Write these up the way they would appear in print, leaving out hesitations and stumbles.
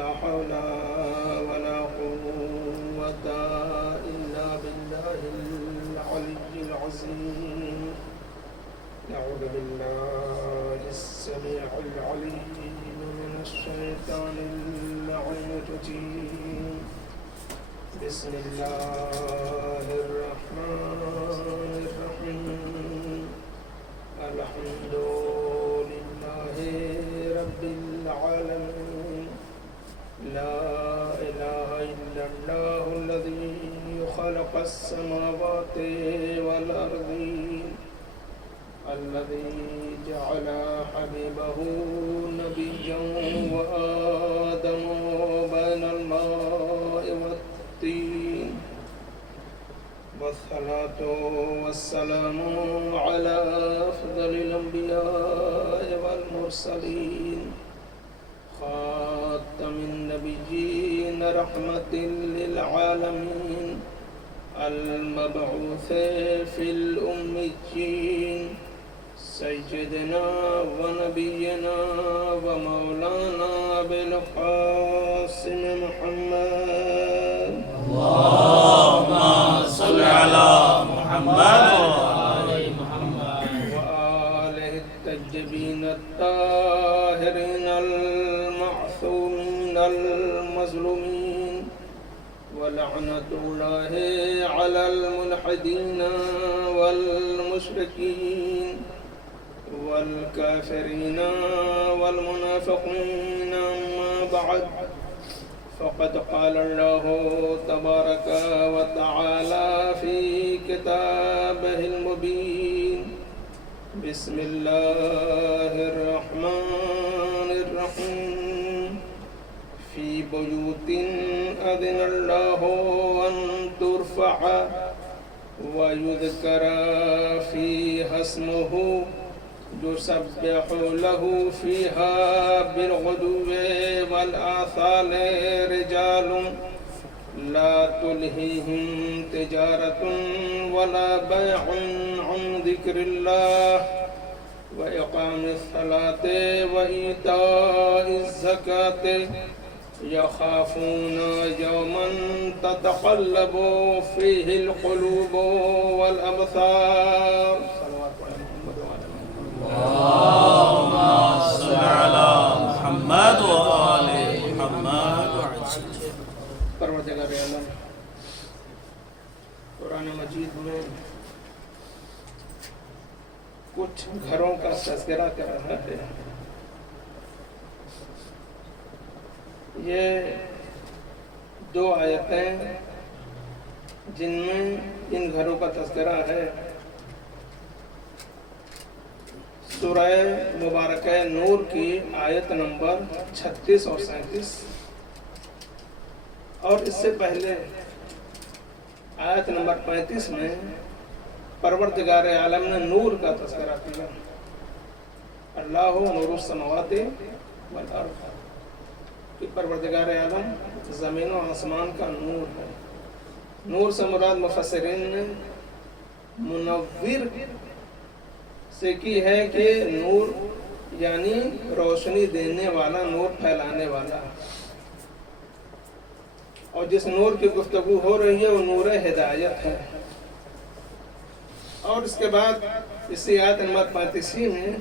لا حول ولا قوة إلا بالله العلي العظيم. نعوذ بالله السميع العليم من الشيطان اللعين الرجيم. بسم الله الرحمن الرحيم. الحمد لله رب العالمين. لا إله إلا الله الذي خلق السماوات والأرضين. الذي جعل حبيبه نبيا وآدم بين الماء والطين. والصلاة والسلام على أفضل الأنبياء والمرسلين. خاتم النبيين رحمة للعالمين. المبعوث في الأميين. سيدنا ونبينا ومولانا بالقاسم محمد. اللهم صل على محمد وآل محمد وآله الطيبين الطاهرين المعصومين المظلومين. ولعنة الله على الملحدين والمشركين والكافرين والمنافقين. أما بعد، فقد قال الله تبارك وتعالى في كتابه المبين. بسم الله الرحمن الرحيم. في بيوت أذن الله أن ترفع ويذكر فيها اسمه يسبح له فيها بالغدو والآصال رجال لا تلهيهم تجارة ولا بيع عن ذكر الله وإقام الصلاة وإيتاء الزكاة يخافون يوما تتقلب فيه القلوب والأبصار. اللهم صل على محمد وآل محمد. پروردگار عالم قرآن مجید میں کچھ گھروں کا تذکرہ کر رہا ہے. یہ دو آیتیں جن میں ان گھروں کا تذکرہ ہے. سورہ مبارکہ نور کی آیت نمبر 36 اور 37 اور اس سے پہلے آیت نمبر 35 میں پروردگار عالم نے نور کا تذکرہ کیا. اللہ نور السماوات والارض، کہ پروردگار عالم زمین و آسمان کا نور ہے. نور سے مراد مفسرین نے منور سے کی ہے کہ نور یعنی روشنی دینے والا، نور پھیلانے والا. اور جس نور کی گفتگو ہو رہی ہے وہ نور ہدایت ہے. اور اس کے بعد اسی آیت نمبر 35 میں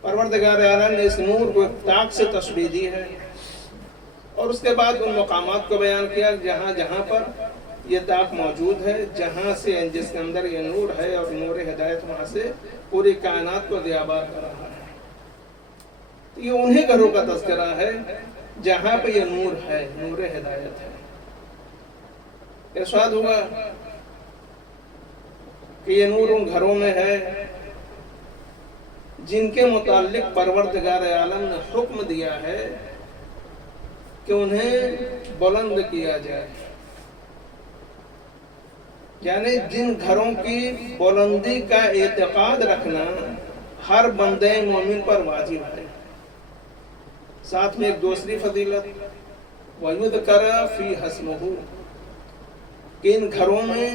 پروردگار عالم نے اس نور کو ایک طاق سے تشبیہ دی ہے. اور اس کے بعد ان مقامات کو بیان کیا جہاں جہاں پر یہ طاق موجود ہے، جہاں سے جس کے اندر یہ نور ہے اور نور ہدایت وہاں سے پوری کائنات کو دیاباد کر رہا ہے. تو یہ انہی گھروں کا تذکرہ ہے جہاں پہ یہ نور ہے، نور ہدایت ہے. ارشاد ہوا کہ یہ نور ان گھروں میں ہے جن کے متعلق پروردگار عالم نے حکم دیا ہے کہ انہیں بلند کیا جائے، یعنی جن گھروں کی بلندی کا اعتقاد رکھنا ہر بندے مومن پر واجب ہے۔ ساتھ میں ایک دوسری فضیلت وَيُذْكَرَ فِيهَا اسْمُهُ، کہ ان گھروں میں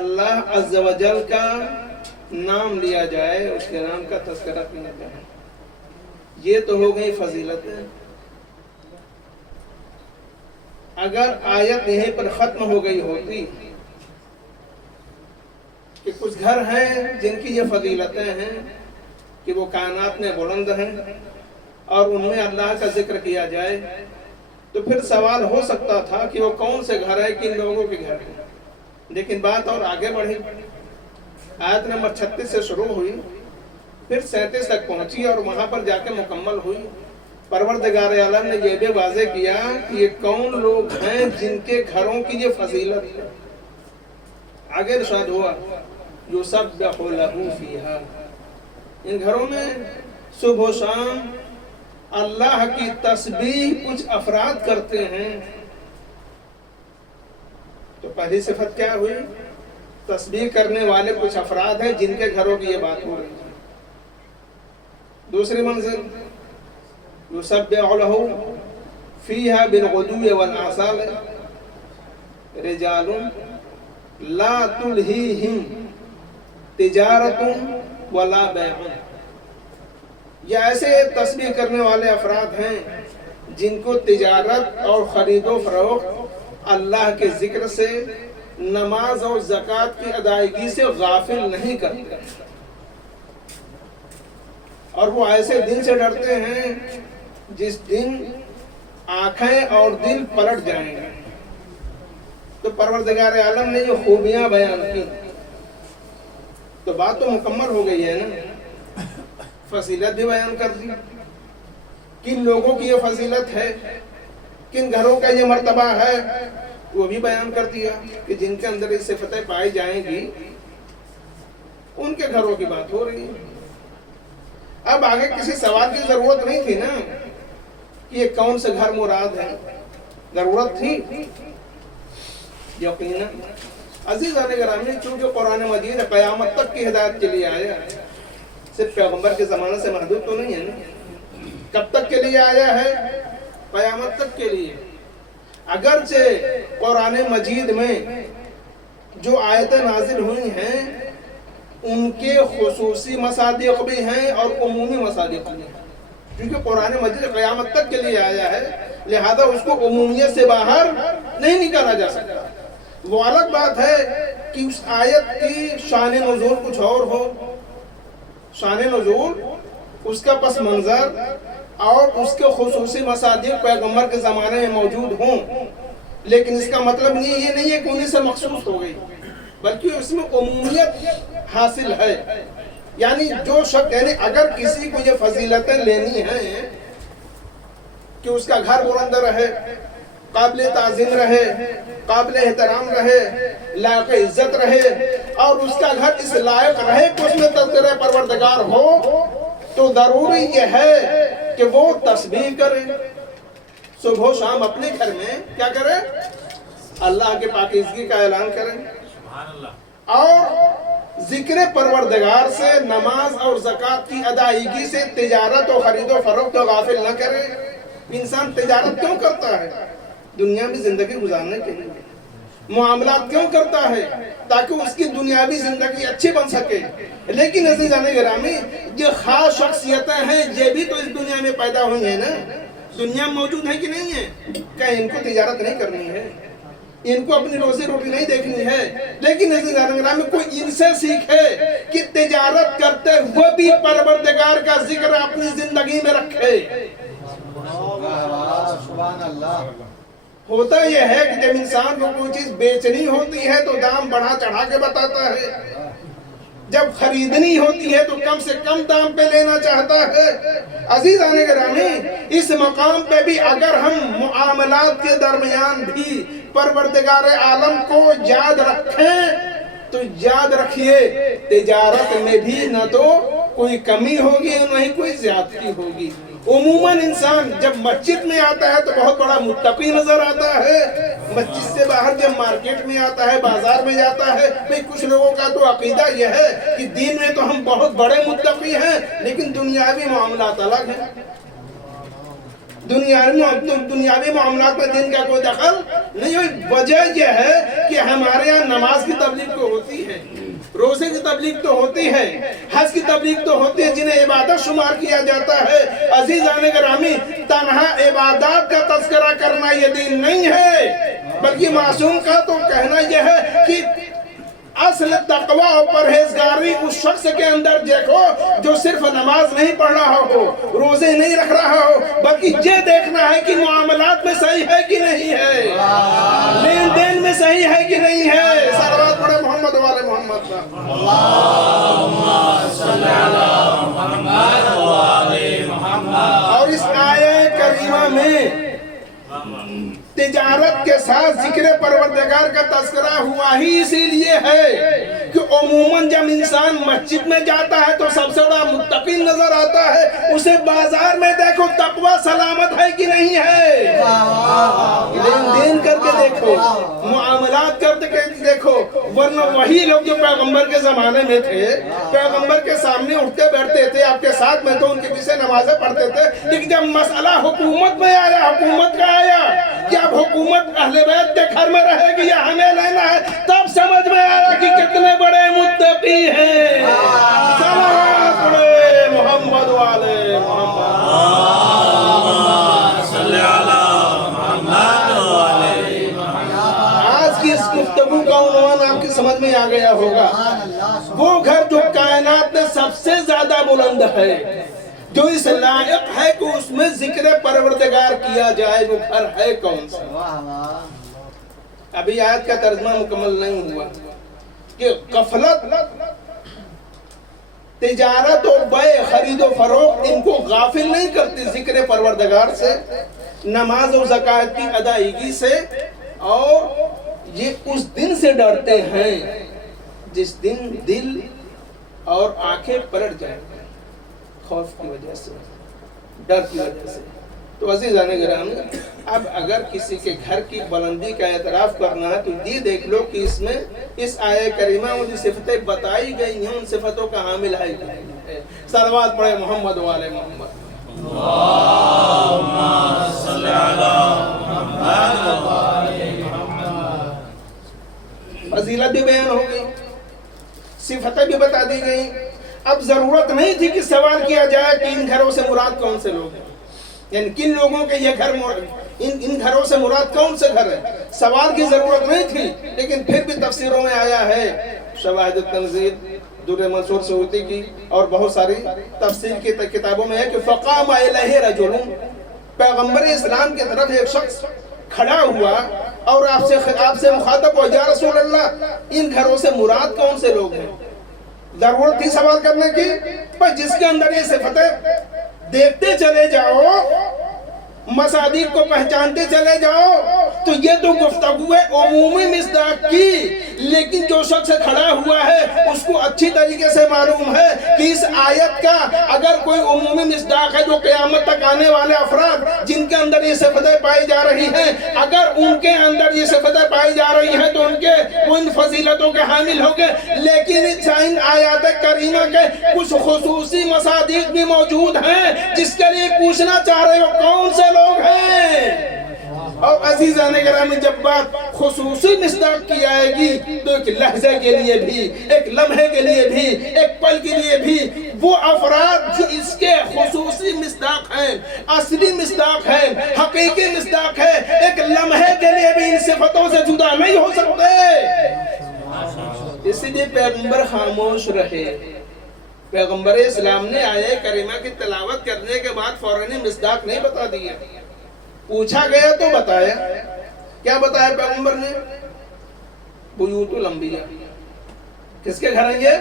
اللہ عز و جل کا نام لیا جائے، اس کے نام کا تذکرہ کیا جائے۔ یہ تو ہو گئی فضیلت۔ اگر آیت یہیں پر ختم ہو گئی ہوتی کہ کچھ گھر ہیں جن کی یہ فضیلتیں ہیں کہ وہ کائنات میں بلند ہیں اور ان میں اللہ کا ذکر کیا جائے، تو پھر سوال ہو سکتا تھا کہ وہ کون سے گھر ہے، کن لوگوں کے گھر ہیں۔ لیکن بات اور آگے بڑھی، آیت نمبر 36 سے شروع ہوئی، پھر 37 تک پہنچی اور وہاں پر جا کے مکمل ہوئی۔ پروردگار عالم نے یہ بھی واضح کیا کہ یہ کون لوگ ہیں جن کے گھروں کی یہ فضیلت ہے۔ آگے ارشاد ہوا یُسَبِّحُ لَهُ فِيهَا، ان گھروں میں صبح و شام اللہ کی تسبیح کچھ افراد کرتے ہیں۔ تو پہلی صفت کیا ہوئی؟ تسبیح کرنے والے کچھ افراد ہیں جن کے گھروں کی یہ بات ہو رہی ہے۔ دوسری منزل یُسَبِّحُ لَهُ فِيهَا بِالْغُدُوِّ وَالْآصَالِ رِجَالٌ لَا تُلْهِيهِمْ تِجَارَةٌ وَلَا بَيْعٌ، یہ ایسے تسبیح کرنے والے افراد ہیں جن کو تجارت اور خرید و فروخت اللہ کے ذکر سے، نماز اور زکوٰۃ کی ادائیگی سے غافل نہیں کرتے، اور وہ ایسے دن سے ڈرتے ہیں جس دن آنکھیں اور دل پلٹ جائیں گے۔ تو پروردگار عالم نے جو خوبیاں بیان کی، تو بات تو مکمل ہو گئی ہے نا، فضیلت بھی بیان کر دی، کن لوگوں کی یہ فضیلت ہے، کن گھروں کا یہ مرتبہ ہے، وہ بھی بیان کر دیا کہ جن کے اندر یہ صفتیں پائی جائیں گی ان کے گھروں کی بات ہو رہی ہے۔ اب آگے کسی سوال کی ضرورت نہیں تھی نا کہ یہ کون سے گھر مراد ہے، ضرورت تھی یقیناً۔ عزیزان گرامی، چونکہ قرآن مجید قیامت تک کی ہدایت کے لیے آیا ہے، صرف پیغمبر کے زمانے سے محدود تو نہیں ہے نا، کب تک کے لیے آیا ہے؟ قیامت تک کے لیے۔ اگرچہ قرآن مجید میں جو آیتیں نازل ہوئی ہیں ان کے خصوصی مصادیق بھی ہیں اور عمومی مصادیق بھی ہیں، کیونکہ قرآن مجید قیامت تک کے لیے آیا ہے، لہذا اس کو عمومیت سے باہر نہیں نکالا جا سکتا۔ وہ الگ بات ہے کہ اس آیت کی شان نزول کچھ اور ہو، شان نزول، اس کا پس منظر اور اس کے خصوصی مصادیق پیغمبر کے زمانے میں موجود ہوں، لیکن اس کا مطلب یہ نہیں ہے کہ انہیں سے مخصوص ہو گئی، بلکہ اس میں عمومیت حاصل ہے۔ یعنی جو شخص، یعنی اگر کسی کو یہ فضیلتیں لینی ہیں کہ اس کا گھر بلند رہے، قابل تعظیم رہے، قابل احترام رہے، لائق عزت رہے، اور اس کا گھر اس لائق رہے کہ اس میں تذکرہ پروردگار ہو، تو ضروری یہ ہے کہ وہ تسبیح کرے، صبح و شام اپنے گھر میں کیا کرے؟ اللہ کے پاکیزگی کا اعلان کرے، اور ذکر پروردگار سے، نماز اور زکوٰۃ کی ادائیگی سے، تجارت و خرید و فروخت غافل نہ کرے۔ انسان تجارت کیوں کرتا ہے؟ دنیا میں زندگی گزارنے کے لیے۔ معاملات کیوں کرتا ہے؟ تاکہ اس کی دنیاوی زندگی اچھی بن سکے۔ لیکن عزیزان گرامی، جو خاص شخصیتیں ہیں یہ بھی تو اس دنیا میں پیدا ہوئی ہیں نا، دنیا میں موجود ہیں کہ نہیں ہیں؟ کیا ان کو تجارت نہیں کرنی ہے؟ ان کو اپنی روزی روٹی نہیں دیکھنی ہے؟ لیکن عزیزان گرامی، کوئی ان سے سیکھے کہ تجارت کرتے ہوئے بھی پروردگار کا ذکر اپنی زندگی میں رکھے۔ سبحان اللہ۔ ہوتا یہ ہے کہ جب انسان کو کوئی چیز بیچنی ہوتی ہے تو دام بڑھا چڑھا کے بتاتا ہے، جب خریدنی ہوتی ہے تو کم سے کم دام پہ لینا چاہتا ہے۔ عزیزان گرامی، اس مقام پہ بھی اگر ہم معاملات کے درمیان بھی پروردگار عالم کو یاد رکھیں تو یاد رکھیے تجارت میں بھی نہ تو کوئی کمی ہوگی نہ ہی کوئی زیادتی ہوگی۔ عموماً انسان جب مسجد میں آتا ہے تو بہت بڑا متقی نظر آتا ہے، مسجد سے باہر جب مارکیٹ میں آتا ہے، بازار میں جاتا ہے، بھئی کچھ لوگوں کا تو عقیدہ یہ ہے کہ دین میں تو ہم بہت بڑے متقی ہیں، لیکن دنیاوی معاملات الگ ہیں۔ دنیاوی معاملات میں دین کا کوئی دخل نہیں ہوئی۔ وجہ یہ ہے کہ ہمارے یہاں نماز کی تبلیغ تو ہوتی ہے، روزے کی تبلیغ تو ہوتی ہے، حج کی تبلیغ تو ہوتی ہے، جنہیں عبادت شمار کیا جاتا ہے۔ عزیزان گرامی، تنہا عبادات کا تذکرہ کرنا یہ دین نہیں ہے، بلکہ معصوم کا تو کہنا یہ ہے کہ اصل تقوی اور پرہیزگاری اس شخص کے اندر دیکھو جو صرف نماز نہیں پڑھ رہا ہو، روزے نہیں رکھ رہا ہو، بلکہ یہ دیکھنا ہے کہ معاملات میں صحیح ہے کہ نہیں ہے، لین دین میں صحیح ہے کہ نہیں ہے۔ صلوات پڑھے محمد والے محمد پر۔ اللہم صلی علی محمد وآل محمد۔ اور اس آیہ کریمہ میں تجارت کے ساتھ ذکر پروردگار کا تذکرہ ہوا ہی اسی لیے ہے کہ عموماً جب انسان مسجد میں جاتا ہے تو سب سے بڑا متقی نظر آتا ہے، اسے بازار میں دیکھو تقوی سلامت ہے کہ نہیں ہے، لین دین کر کے دیکھو، معاملات کر کے دیکھو۔ ورنہ وہی لوگ جو پیغمبر کے زمانے میں تھے، پیغمبر کے سامنے اٹھتے بیٹھتے تھے، آپ کے ساتھ میں تو ان کے پیچھے نمازیں پڑھتے تھے، لیکن جب مسئلہ حکومت میں آیا، حکومت کا آیا کہ اب حکومت اہل بیت کے گھر میں رہے گی یا ہمیں لینا ہے، تب سمجھ میں آیا کہ کتنے بڑے متقی ہیں۔ صلوات پڑھے محمد والے محمد۔ اللہم صلی علی محمد وآل محمد۔ آج کی اس گفتگو کا عنوان آپ کی سمجھ میں آ گیا ہوگا، وہ گھر جو کائنات میں سب سے زیادہ بلند ہے، جو اس لائق ہے کہ اس میں ذکر پروردگار کیا جائے، وہ گھر ہے کون سا؟ ابھی آیت کا ترجمہ مکمل نہیں ہوا کہ غفلت، تجارت و بیع، خرید و فروخت ان کو غافل نہیں کرتی ذکر پروردگار سے، نماز و زکوٰۃ کی ادائیگی سے، اور یہ اس دن سے ڈرتے ہیں جس دن دل اور آنکھیں پلٹ جائیں گے، خوف کی وجہ سے، ڈر کی وجہ سے۔ تو عزیزان گرامی، اب اگر کسی کے گھر کی بلندی کا اعتراف کرنا ہے تو یہ دیکھ لو کہ اس میں اس آیہ کریمہ میں جو صفتیں بتائی گئی ہیں ان صفتوں کا حامل ہے کہ نہیں ہے۔ صلوات پڑھے محمد والے محمد۔ اللہم صلی علی محمد وآل محمد۔ فضیلت بھی بیان ہو گئی، صفتیں بھی بتا دی گئی۔ اب ضرورت نہیں تھی کہ سوال کیا جائے کہ ان گھروں سے مراد کون سے لوگ ہیں، یعنی کن لوگوں کے یہ گھر، ان گھروں سے مراد کون سے گھر ہے، سوال کی ضرورت نہیں تھی، لیکن پھر بھی تفسیروں میں آیا ہے، شواہد التنزیل، در منصور سیوطی کی اور بہت ساری تفسیر کی کتابوں میں ہے کہ فقام الیہ رجل، پیغمبر اسلام کی طرف ایک شخص کھڑا ہوا اور آپ سے مخاطب ہوا، یا رسول اللہ ان گھروں سے مراد کون سے لوگ ہیں؟ ضرورت تھی سوال کرنے کی، پر جس کے اندر یہ صفتیں دیکھتے چلے جاؤ، مصادیق کو پہچانتے چلے جاؤ، تو یہ تو گفتگو ہے عمومی مصداق کی، لیکن جو شخص کھڑا ہوا ہے اس کو اچھی طریقے سے معلوم ہے کہ اس آیت کا اگر کوئی عمومی مصداق ہے جو قیامت تک آنے والے افراد جن کے اندر یہ صفتیں پائی جا رہی ہیں، اگر ان کے اندر یہ صفتیں پائی جا رہی ہیں تو ان فضیلتوں کے حامل ہوں گے، لیکن ان آیات کریمہ کے کچھ خصوصی مصادیق بھی موجود ہیں جس کے لیے پوچھنا چاہ رہے ہو کون سے لوگ ہیں۔ اور عزیزان گرامی، جب بات خصوصی مصداق کی آئے گی تو ایک لحظے کے لیے بھی، ایک لمحے کے لیے بھی، ایک پل کے لیے بھی وہ افراد جو اس کے خصوصی مصداق ہیں، اصلی مصداق ہیں، حقیقی مصداق ہے، ایک لمحے کے لیے بھی ان صفتوں سے جدا نہیں ہو سکتے۔ اسی لیے پیغمبر خاموش رہے۔ پیغمبر اسلام نے آیہ کریمہ کی تلاوت کرنے کے بعد فوراً مصداق نہیں بتا دیا، پوچھا گیا تو بتایا۔ کیا بتایا پیغمبر نے؟ بیوت الانبیاء، کس کے گھر ہیں یہ؟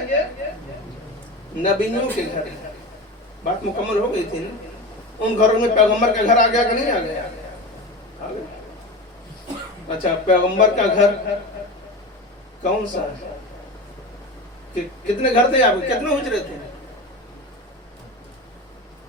نبیوں کے گھر ہیں۔ بات مکمل ہو گئی تھی نا؟ ان گھروں میں پیغمبر کا گھر آ گیا کہ نہیں آ گیا؟ آ گیا۔ اچھا، پیغمبر کا گھر کون سا ہے؟ کتنے گھر تھے آپ کے؟ کتنے حجرے تھے؟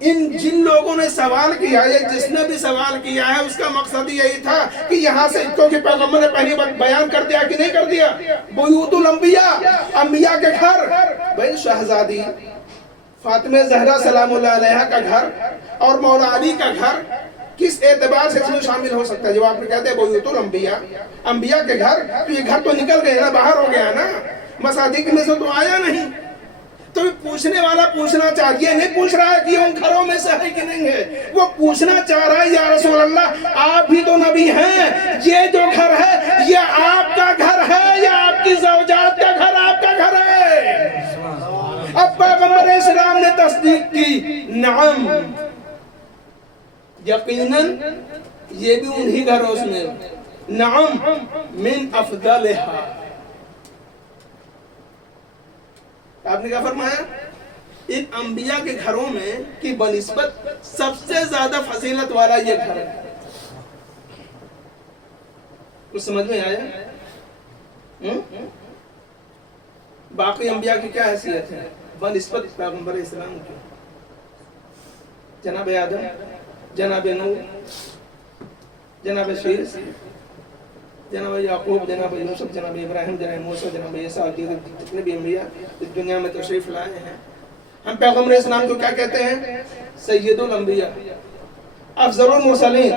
جن لوگوں نے سوال کیا ہے، جس نے بھی سوال کیا ہے، اس کا مقصد یہی تھا کہ یہاں سے کیونکہ پیغمبر نے پہلی بار بیان کر دیا کہ نہیں کر دیا، بیوت الانبیاء، انبیاء کے گھر، بھائی شہزادی فاطمہ زہرا سلام اللہ علیہ کا گھر اور مولا علی کا گھر کس اعتبار سے اس میں شامل ہو سکتا ہے؟ جب آپ نے کہتے ہیں بیوت الانبیاء، انبیاء کے گھر، تو یہ گھر تو نکل گئے نا، باہر ہو گیا نا، مساجد میں سے تو آیا نہیں۔ تو پوچھنے والا پوچھنا چاہیے، نہیں پوچھ رہا ہے کہ ان گھروں میں سے ہے کہ نہیں ہے، وہ پوچھنا چاہ رہا ہے یا رسول اللہ آپ بھی تو نبی ہیں، یہ جو گھر ہے یہ آپ کا گھر ہے یا آپ کی زوجات کا گھر آپ کا گھر ہے؟ اب پیغمبر اسلام نے تصدیق کی، نعم یقیناً یہ بھی انہی گھروں میں، نعم من افضلها۔ آپ نے کیا فرمایا؟ ان انبیاء کے گھروں میں کی بنسبت سب سے زیادہ فضیلت والا یہ گھر ہے۔ کچھ سمجھ میں آیا؟ باقی انبیاء کی کیا حیثیت ہے بنسبت پیغمبر اسلام کی؟ جناب آدم، جناب نوح، جناب شیس، جناب یعقوب، جناب یوسف، جناب ابراہیم، جناب موسیٰ، جناب عیسیٰ، جتنے بھی انبیاء اس دنیا میں تشریف لائے ہیں، ہم پیغمبر اسلام کو کیا کہتے ہیں؟ سید الانبیاء، افضل المرسلین۔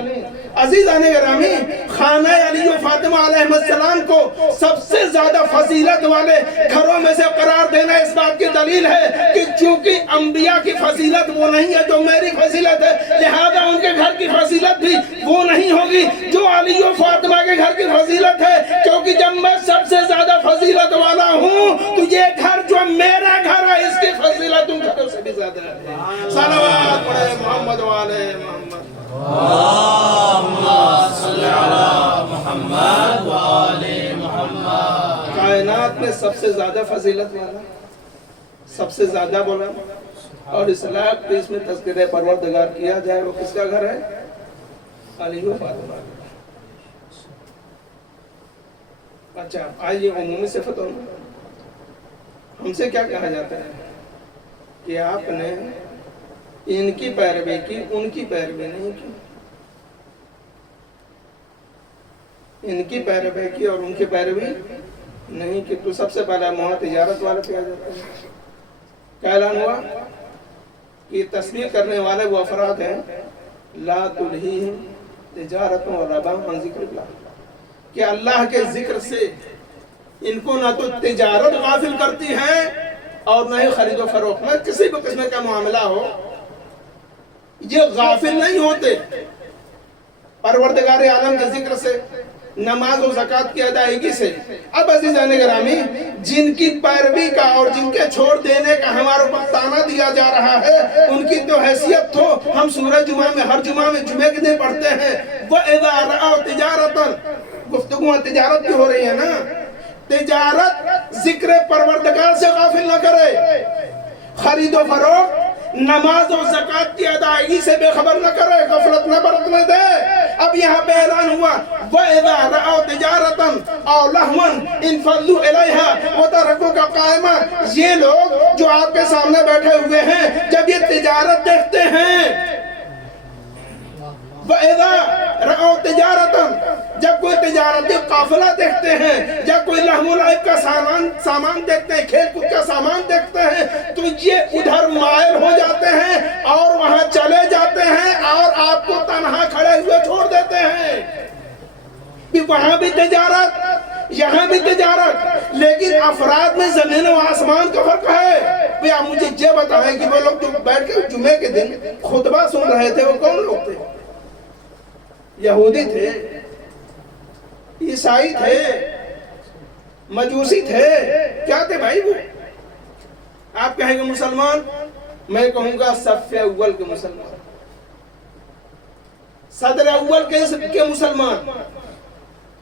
عزیزان گرامی، خانہ علی و فاطمہ علیہ السلام کو سب سے زیادہ فضیلت والے گھروں میں سے قرار دینا اس بات کی دلیل ہے کہ چونکہ انبیاء کی فضیلت وہ نہیں ہے جو میری فضیلت ہے، لہذا ان کے گھر کی فضیلت بھی وہ نہیں ہوگی جو علی و فاطمہ کے گھر کی فضیلت ہے، کیونکہ جب میں سب سے زیادہ فضیلت والا ہوں تو یہ گھر جو میرا گھر ہے اس کی فضیلت ان گھروں سے بھی زیادہ ہے۔ صلوات پڑھے محمد والے محمد، اللہم صلی علی محمد وآل محمد۔ کائنات میں سب سے زیادہ فضیلت والا، سب سے زیادہ بولا اور اس لائق کہ اس میں تذکرہ پروردگار کیا جائے، وہ کس کا گھر ہے؟ علی و فاطمہ۔ اچھا آئیے عمومی صفت ہو، ہم سے کیا کہا جاتا ہے کہ آپ نے ان کی پیروی کی، ان کی پیروی نہیں کی، ان کی پیروی کی اور ان کی پیروی نہیں کی، تو سب سے پہلا موہا تجارت والے پہ آ جاتا ہے۔ کیا اعلان ہوا کہ تصویر کرنے والے وہ افراد ہیں لا تلہیہم تجارت وربح عن ذکر اللہ، کہ اللہ کے ذکر سے ان کو نہ تو تجارت غافل کرتی ہے اور نہ ہی خرید و فروخت میں کسی بھی قسم کا معاملہ ہو، یہ غافل نہیں ہوتے پروردگار عالم کے ذکر سے، نماز و زکوٰۃ کی ادائیگی سے۔ اب عزیزان گرامی، جن کی پیروی کا اور جن کے چھوڑ دینے کا ہمارے اوپر طعنہ دیا جا رہا ہے، ان کی تو حیثیت تو ہم سورہ جمعہ میں ہر جمعہ میں جمعے کے دن پڑھتے ہیں، وَإِذَا رَأَوْا تِجَارَةً، گفتگو تجارت کی ہو رہی ہے نا، تجارت ذکر پروردگار سے غافل نہ کرے، خرید و فروخت، نماز و زکوٰۃ کی ادائیگی سے بے خبر نہ کرے، غفلت نہ برتنے دے۔ اب یہاں پہ اعلان ہوا وَإِذَا رَأَوْا تِجَارَةً أَوْ لَهْوًا انفضوا إِلَيْهَا وَتَرَكُوكَ قَائِمًا، یہ لوگ جو آپ کے سامنے بیٹھے ہوئے ہیں جب یہ تجارت دیکھتے ہیں، وَإِذَا رَأَوْا تِجَارَةً، جب کوئی تجارتی قافلہ دیکھتے ہیں یا کوئی لہو و لعب کا سامان دیکھتے ہیں، کھیل کود کا سامان دیکھتے ہیں، تو یہ ادھر مائل ہو جاتے ہیں اور وہاں چلے جاتے ہیں اور آپ کو تنہا کھڑے ہوئے چھوڑ دیتے ہیں۔ وہاں بھی تجارت، یہاں بھی تجارت، لیکن افراد میں زمین و آسمان کا فرق ہے۔ آپ مجھے یہ بتائیں کہ وہ لوگ جو بیٹھ کے جمعے کے دن خطبہ سن رہے تھے وہ کون لوگ تھے؟ یہودی تھے، عیسائی تھے، مجوسی تھے، کیا تھے بھائی وہ؟ آپ کہیں گے مسلمان، میں کہوں گا صف اول کے مسلمان، صدر اول کے مسلمان،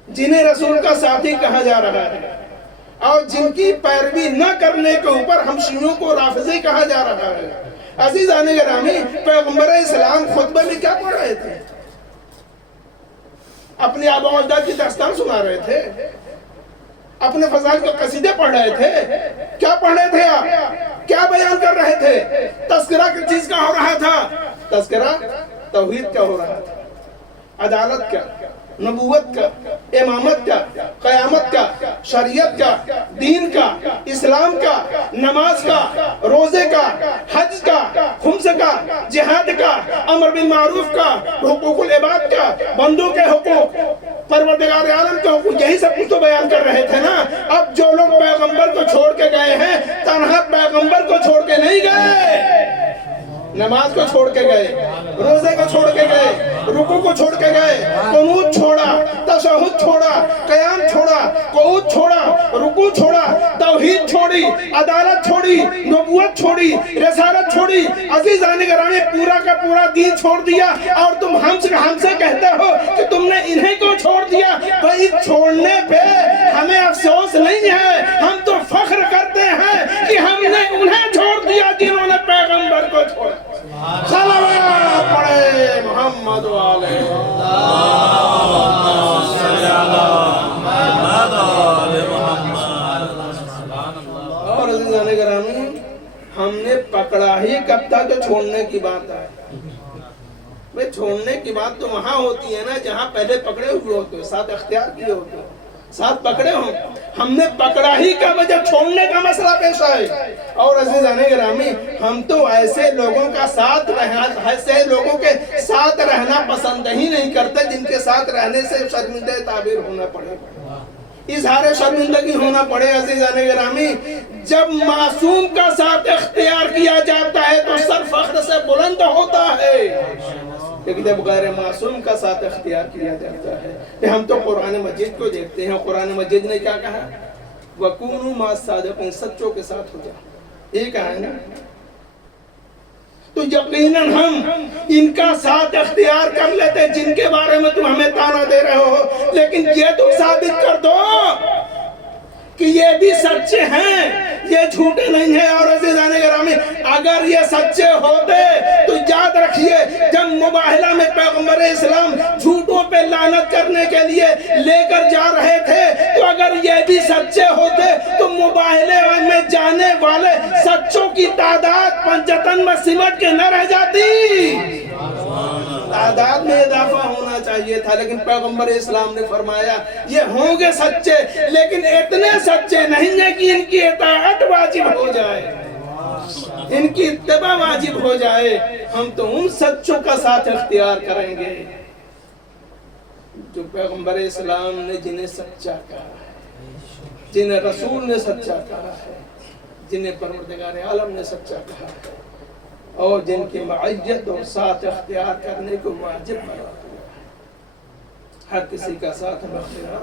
جنہیں رسول کا ساتھی کہا جا رہا ہے اور جن کی پیروی نہ کرنے کے اوپر ہم شیعوں کو رافضی کہا جا رہا ہے۔ عزیزان گرامی، پیغمبر اسلام خطبے میں کیا پڑھ رہے تھے؟ اپنے آبا و اجداد کی داستان سنا رہے تھے، اپنے فضائل کے قصیدے پڑھ رہے تھے۔ کیا پڑھ رہے تھے آپ؟ کیا بیان کر رہے تھے؟ تذکرہ کس چیز کا ہو رہا تھا؟ تذکرہ توحید کا ہو رہا تھا، عدالت کا، نبوت کا، امامت کا، قیامت کا، شریعت کا، دین کا، اسلام کا، نماز کا، روزے کا، حج کا، خمس کا، جہاد کا، امر بالمعروف کا، حقوق العباد کا، بندوں کے حقوق، پروردگار عالم کے حقوق، یہی سب کچھ تو بیان کر رہے تھے نا۔ اب جو لوگ پیغمبر کو چھوڑ کے گئے ہیں، تنہا پیغمبر کو چھوڑ کے نہیں گئے، نماز کو چھوڑ کے گئے، روزے کو چھوڑ کے گئے، رکوع کو چھوڑ کے گئے، قنوت چھوڑا، تشہد چھوڑا، قیام چھوڑا، قعود چھوڑا، رکوع چھوڑا، توحید چھوڑی، عدالت چھوڑی، نبوت چھوڑی، رسالت چھوڑی، عزیزان گرامی پورا کا پورا دین چھوڑ دیا، اور تم ہم سے کہتے ہو کہ تم نے انہیں کو چھوڑ دیا۔ بھائی چھوڑنے پہ ہمیں افسوس نہیں ہے، ہم تو فخر کرتے ہیں کہ ہم نے انہیں چھوڑ دیا جنہوں نے پیغمبر کو چھوڑا۔ صلوات پڑھے محمد والے اور عزیزان گرامی ہم نے پکڑا ہی کب تھا تو چھوڑنے کی بات ہے۔ بھئی چھوڑنے کی بات تو وہاں ہوتی ہے نا جہاں پہلے پکڑے ہوئے ہوتے، ساتھ اختیار کیے ہوتے، ساتھ پکڑے ہوں۔ ہم نے پکڑا ہی کا وجہ چھوڑنے کا مسئلہ پیش آئے۔ اور عزیزان گرامی ہم تو ایسے لوگوں کا ساتھ ایسے لوگوں کے ساتھ رہنا پسند ہی نہیں کرتے جن کے ساتھ رہنے سے شرمندہ تعبیر ہونا پڑے، اظہار شرمندگی ہونا پڑے۔ عزیزان گرامی جب معصوم کا ساتھ اختیار کیا جاتا ہے تو سر فخر سے بلند ہوتا ہے، لیکن جب غیر معصوم کا ساتھ اختیار کیا جاتا ہے، کہ ہم تو قرآن مجید کو دیکھتے ہیں، قرآن مجید نے کیا کہا؟ وَكُونُوا مَعَ الصَّادِقِينَ، سچوں کے ساتھ ہو جاؤ، یہ کہا ہے نا۔ تو یقیناً ہم ان کا ساتھ اختیار کر لیتے جن کے بارے میں تم ہمیں تانا دے رہے ہو، لیکن یہ تم ثابت کر دو کہ یہ بھی سچے ہیں، یہ جھوٹے نہیں ہیں۔ اور عزیزان گرامی اگر یہ سچے ہوتے تو یاد رکھیے جب مباہلہ میں پیغمبر اسلام جھوٹوں پہ لعنت کرنے کے لیے لے کر جا رہے تھے، تو اگر یہ بھی سچے ہوتے تو مباہلے میں جانے والے سچوں کی تعداد پنجتن میں سمٹ کے نہ رہ جاتی، تعداد میں اضافہ ہونا چاہیے تھا۔ لیکن پیغمبر اسلام نے فرمایا یہ ہوں گے سچے، لیکن اتنے سچے نہیں ہیں کہ ان کی اطاعت واجب ہو جائے، ان کی اتباع واجب ہو جائے۔ ہم تو ان سچوں کا ساتھ اختیار کریں گے جو پیغمبر اسلام نے جنہیں سچا کہا ہے، جنہیں رسول نے سچا کہا ہے، جنہیں پروردگار عالم نے سچا کہا ہے، اور جن کی معیت اور ساتھ اختیار کرنے کو واجب قرار دیا ہے۔ ہر کسی کا ساتھ ہم اختیار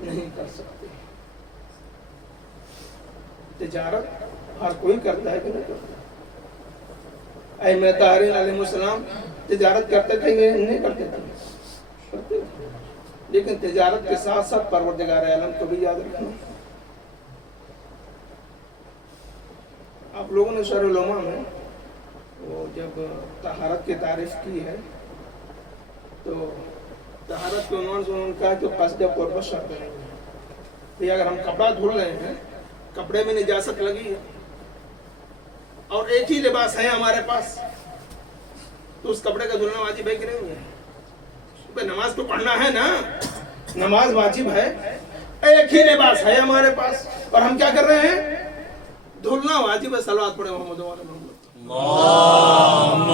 نہیں کر سکتے۔ تجارت ہر کوئی کرتا ہے کہ نہیں کرتا؟ ائمہ طاہرین علیہ السلام تجارت کرتے تھے یا نہیں کرتے تھے؟ کرتے تھے، لیکن تجارت کے ساتھ ساتھ پروردگار عالم کو بھی یاد رکھنا۔ آپ لوگوں نے شرح العلماء میں وہ جب طہارت کی تعریف کی ہے تو طہارت کے عنوان سے انہوں نے کہا کہ قصد قربت شرط ہے۔ کہ اگر ہم کپڑا دھل رہے ہیں، کپڑے میں نجاست لگی ہے اور ایک ہی لباس ہے ہمارے پاس، تو اس کپڑے کا دھلنا واجب ہے کہ نہیں ہے؟ کیونکہ نماز تو پڑھنا ہے نا، نماز واجب ہے، ایک ہی لباس ہے ہمارے پاس اور ہم کیا کر رہے ہیں؟ دھلنا واجب ہے۔ صلوات پڑھے محمد و آل محمد۔ اللہم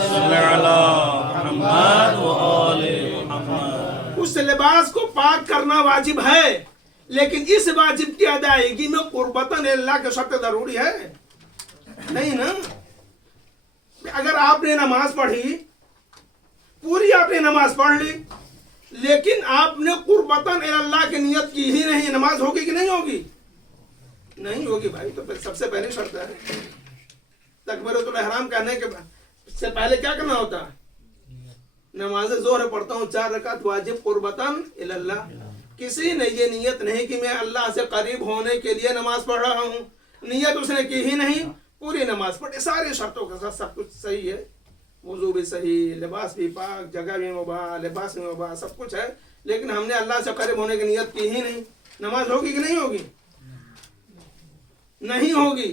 صلی علی محمد و آل محمد۔ اس لباس کو پاک کرنا واجب ہے، لیکن اس واجب کی ادائیگی میں قربتاً اللہ کے شرط ضروری ہے نہیں نا۔ اگر آپ نے نماز پڑھی، پوری آپ نے نماز پڑھ لی، لیکن آپ نے قربتاً اللہ کی نیت کی ہی نہیں، نماز ہوگی کہ نہیں ہوگی؟ نہیں ہوگی بھائی۔ تو سب سے پہلے شرط ہے تکبیرۃ الاحرام کہنے کے سے پہلے کیا کرنا ہوتا ہے؟ نماز ظہر پڑھتا ہوں 4 رکعت واجب قربتاً اللہ۔ کسی نے یہ نیت نہیں کہ میں اللہ سے قریب ہونے کے لیے نماز پڑھ رہا ہوں، نیت اس نے کی ہی نہیں، پوری نماز پڑھی، ساری شرطوں کے ساتھ سب کچھ صحیح ہے، وضو بھی صحیح، لباس بھی پاک، جگہ بھی مباح، لباس بھی مباح، سب کچھ ہے، لیکن ہم نے اللہ سے قریب ہونے کی نیت کی ہی نہیں، نماز ہوگی کہ نہیں ہوگی؟ نہیں ہوگی۔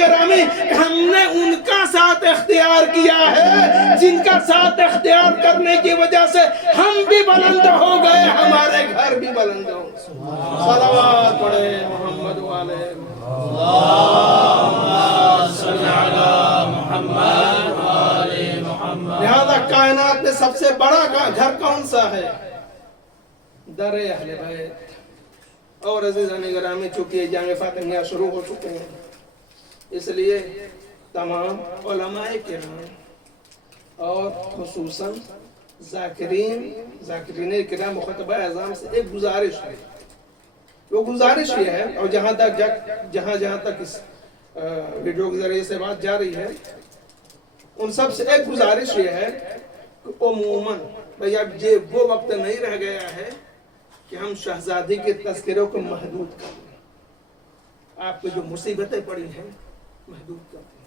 گرامی ہم نے ان کا ساتھ اختیار کیا ہے جن کا ساتھ اختیار کرنے کی وجہ سے ہم بھی بلند ہو گئے ہمارے گھر بھی بلند ہو صلوات پڑھے محمد والے لہذا کائنات میں سب سے بڑا گھر کون سا ہے؟ در اہل بیت۔ اور عزیزان گرامی چونکہ جنگ فاطمیہ شروع ہو چکے ہیں اس لیے تمام علماء کرام اور خصوصاً ذاکرین کرام مخاطبہ اعظام سے ایک گزارش ہے۔ وہ گزارش یہ ہے، اور جہاں تک اس ویڈیو کے ذریعے سے بات جا رہی ہے ان سب سے ایک گزارش یہ ہے کہ عموماً بھئی اب یہ وہ وقت نہیں رہ گیا ہے کہ ہم شہزادی کے تذکروں کو محدود کر دیں، آپ کو جو مصیبتیں پڑی ہیں محدود کر دیں،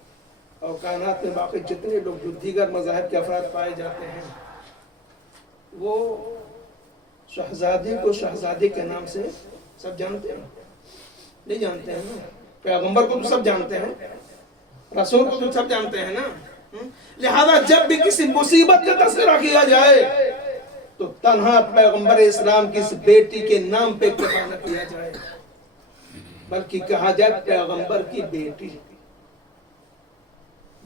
اور کائنات میں باقی جتنے لوگ جو دیگر مذاہب کے افراد پائے جاتے ہیں وہ شہزادی کو شہزادی کے نام سے سب جانتے ہیں؟ نہیں جانتے ہیں نا؟ پیغمبر کو تو سب جانتے ہیں، رسول کو تو سب جانتے ہیں نا؟ لہذا جب بھی کسی مصیبت کا تذکرہ کیا جائے تو تنہا پیغمبر اسلام کی اس بیٹی کے نام پہ اکتفا نہ کیا جائے بلکہ کہا جائے پیغمبر کی بیٹی۔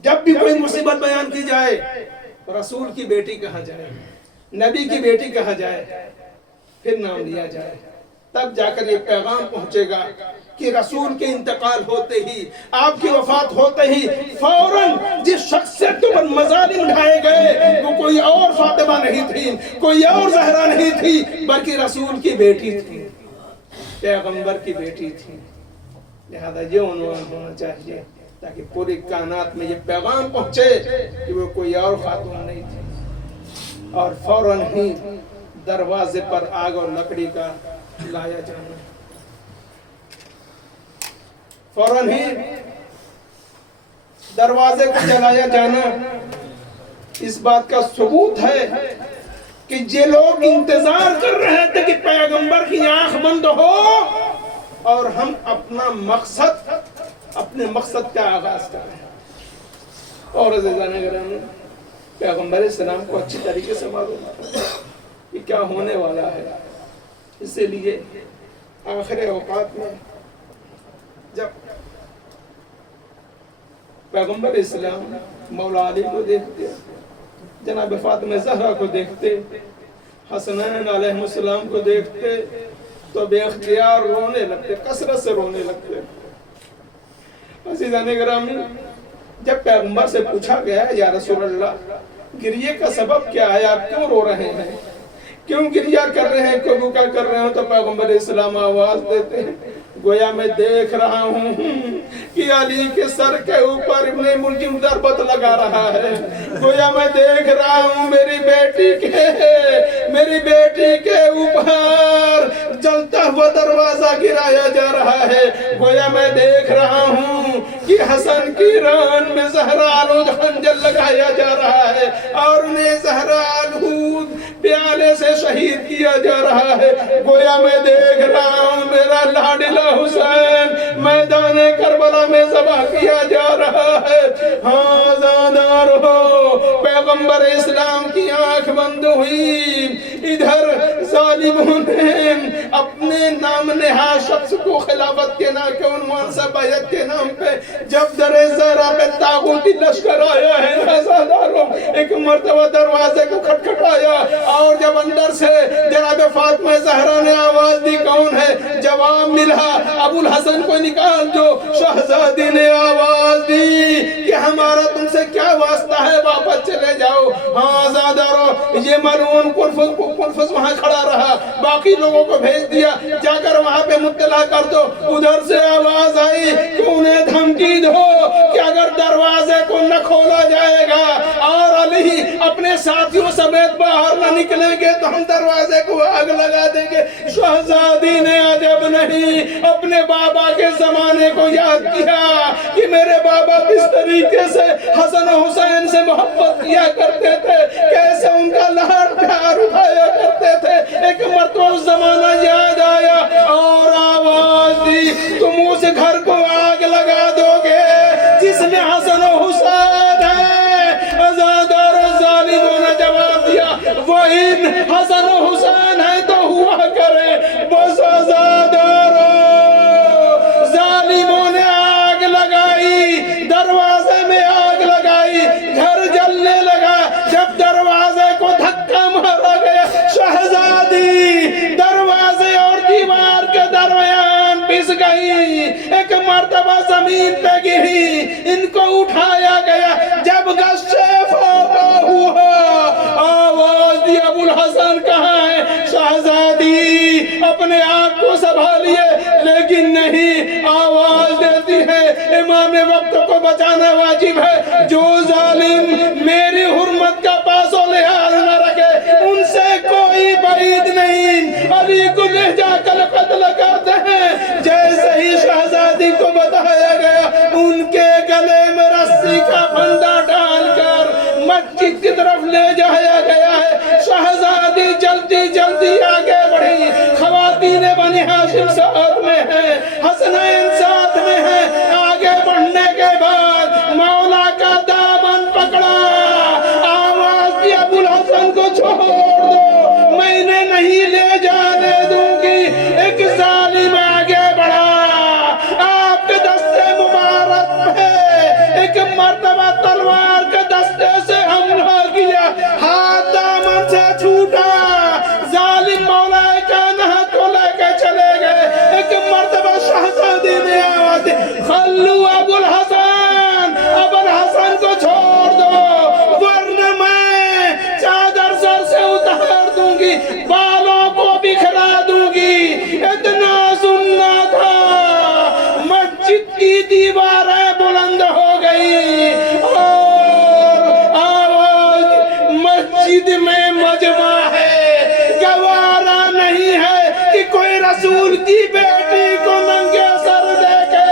جب بھی کوئی مصیبت بیان کی جائے رسول کی بیٹی کہا جائے، نبی کی بیٹی کہا جائے، پھر نام لیا جائے، تب جا کر یہ پیغام پہنچے گا کہ رسول کے انتقال ہوتے ہی، آپ کی وفات ہوتے ہی فوراً جس شخص سے تم مظالم اٹھائے گئے وہ کوئی اور فاطمہ نہیں تھی، کوئی اور زہرا نہیں تھی، بلکہ رسول کی بیٹی تھی، پیغمبر کی بیٹی تھی۔ لہذا یہ عنوان ہونا چاہیے تاکہ پوری کائنات میں یہ پیغام پہنچے کہ وہ کوئی اور خاتون نہیں تھی، اور فوراً ہی دروازے پر آگ اور لکڑی کا لایا جانا، فوراً ہی دروازے کو جلایا جانا اس بات کا ثبوت ہے کہ یہ لوگ انتظار کر رہے تھے کہ پیغمبر کی آنکھ بند ہو اور ہم اپنے مقصد کا آغاز کریں۔ اور عزیزان گرامی پیغمبر اسلام کو اچھی طریقے سے معلوم ہے کہ کیا ہونے والا ہے، اسی لیے آخر اوقات میں جب پیغمبر اسلام مولا علی کو دیکھتے، جناب فاطمہ زہرا کو دیکھتے، حسنین علیہ السلام کو دیکھتے تو بے اختیار رونے لگتے، کثرت سے رونے لگتے۔ عزیزان گرامی جب پیغمبر سے پوچھا گیا یا رسول اللہ گریے کا سبب کیا ہے، آپ کیوں رو رہے ہیں، کیوں گریہ کر رہے ہیں، کیوں بکا کر رہے ہیں، تو پیغمبر اسلام آواز دیتے ہیں گویا میں دیکھ رہا ہوں کہ علی کے سر کے اوپر ابن ملجم ضربت لگا رہا ہے، گویا میں دیکھ رہا ہوں میری بیٹی کے اوپر جلتا ہوا دروازہ گرایا جا رہا ہے، گویا میں دیکھ رہا ہوں کہ حسن کی ران میں زہرا آلود خنجر لگایا جا رہا ہے اور انہیں زہرا آلود پیالے سے شہید کیا جا رہا ہے، گویا میں دیکھ رہا ہوں میرا لاڈلہ حسین میدان کربلا میں ذبح کیا جا رہا ہے۔ ہاں زادار ہو پیغمبر اسلام کی آنکھ بند ہوئی، ادھر ظالموں نے اپنے نام نہاد شخص کو خلافت کے نام کے عنوان سے بیعت کے نام پہ جب در زہرا پہ طاغوتی لشکر آیا ہے، زاداروں ایک مرتبہ دروازے کو کھٹکھٹایا اور جب اندر سے جناب فاطمہ زہرا نے آواز دی کون ہے، جواب ملا ابو الحسن کو نکال جو، شہزادی نے آواز دی کہ ہمارا تم سے کیا واسطہ ہے، واپس چلے جاؤ۔ ہاں زادارو یہ ملعون قرفز وہاں کھڑا رہا، باقی لوگوں کو بھیج دیا جا کر وہاں پہ مطلع کر دو۔ ادھر سے آواز آئی کہ انہیں دھمکی دو کہ اگر دروازے کو نہ کھولا جائے گا اور علی اپنے ساتھیوں سمیت باہر نہ نکلیں گے تو ہم دروازے کو آگ لگا دیں گے۔ شہزادی نے عجب نہیں اپنے بابا کے زمانے کو یاد کیا کہ میرے بابا کس طریقے سے حسن و حسین سے محبت کیا کرتے تھے، کیسے ان کا لاڈ پیار اٹھایا کرتے تھے۔ ایک مرتبہ اس زمانہ یاد آیا اور آواز دی تم اس گھر کو آگ لگا بعید حسن و حسین ہے تو ہوا کرے بس آزادارو ظالموں نے آگ لگائی دروازے میں آگ لگائی گھر جلنے لگا جب دروازے کو دھکا مارا گیا شہزادی دروازے اور دیوار کے درمیان پس گئی ایک مرتبہ زمین پہ گری ان کو اٹھایا گیا جب گشے فوقا ہوا آواز دی ابو الحسن کہاں ہے شہزادی اپنے آپ کو سنبھالیے لیکن نہیں آواز دیتی ہے امام وقت کو بچانا واجب ہے جو ظالم میری حرمت کا پاس و لحاظ نہ رکھے ان سے کوئی بعید نہیں علی کو لے جا کر قتل کرتے ہیں جیسے ہی شہزادی کو بتایا گیا ان کے گلے میں رسی کا پھندا ڈال کر مسجد کی طرف لے جایا گیا ہے شہزادی جلدی جلدی آگے بڑھی خواتین بنی ہاشم ساتھ میں ہیں حسنین ساتھ میں ہیں آگے بڑھنے کے بعد مولا کا دامن پکڑا آواز دی ابو الحسن کو چھوڑ دو میں نے نہیں لے جانے دوں گی ایک ظالم آگے بڑھا آپ کے دستے مبارک پہ ایک مرتبہ تلوار کے دستے سے حملہ کیا ہاتھ دامن سے چھوٹا ظالم مولا کائنات کو لے کے چلے گئے ایک مرتبہ شہزادی نے آواز دی خلو ابو الحسن کو چھوڑ دو ورنہ میں چادر سر سے اتار دوں گی بالوں کو بکھرا دوں گی اتنا سننا تھا مسجد کی دیواریں بلند ہو گئی اور آواز مسجد میں مجمع ہے گوارا نہیں ہے کہ کوئی رسول کی بیٹی کو ننگے سر دیکھے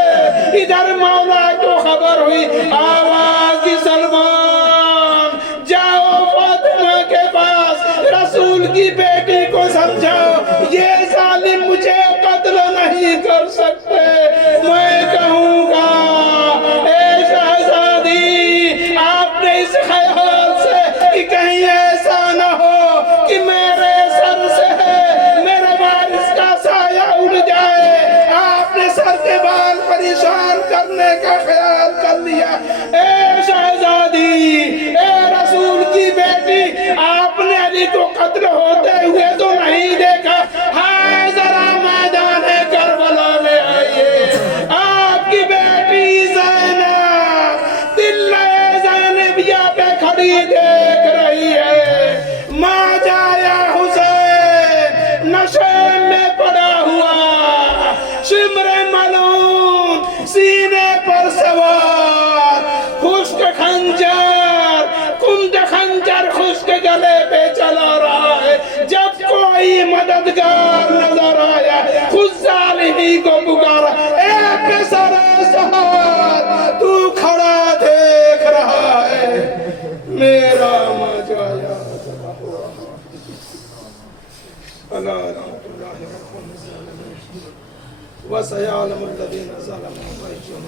ادھر مولا کو خبر ہوئی آواز دی سلمان جاؤ فاطمہ کے پاس رسول کی بیٹی کو سمجھاؤ یہ ظالم مجھے قتل نہیں کر سکتے میں کہوں گا اے شہزادی آپ نے اس خیال سے کہ کہیں ایسا نہ ہو کہ میرے سر سے میرے وارث کا سایہ اڑ جائے آپ نے سر کے بال پریشان کرنے کا خیال کر لیا اے شہزادی اے رسول کی بیٹی آپ نے علی کو قتل ہوتے ہوئے تو نہیں دیکھا ہائے ذرا میدان کربلا میں آئیے آپ کی بیٹی زینب دلّہ زینبیہ پہ کھڑی دیکھ رہی ہے ماں جایا حسین نشے میں پڑا ہوا شمر ملون سینے پر سوار خشک خنجر کند خنجر خشک گلے پہ چلا رہا ہے جب کوئی مددگار نظر آیا خود ظالمی کو پکارا اے پسر سہار تو کھڑا دیکھ رہا ہے میرا مجایا اللہ رحمت اللہ وسيعلم الذين ظلموا ما يجرون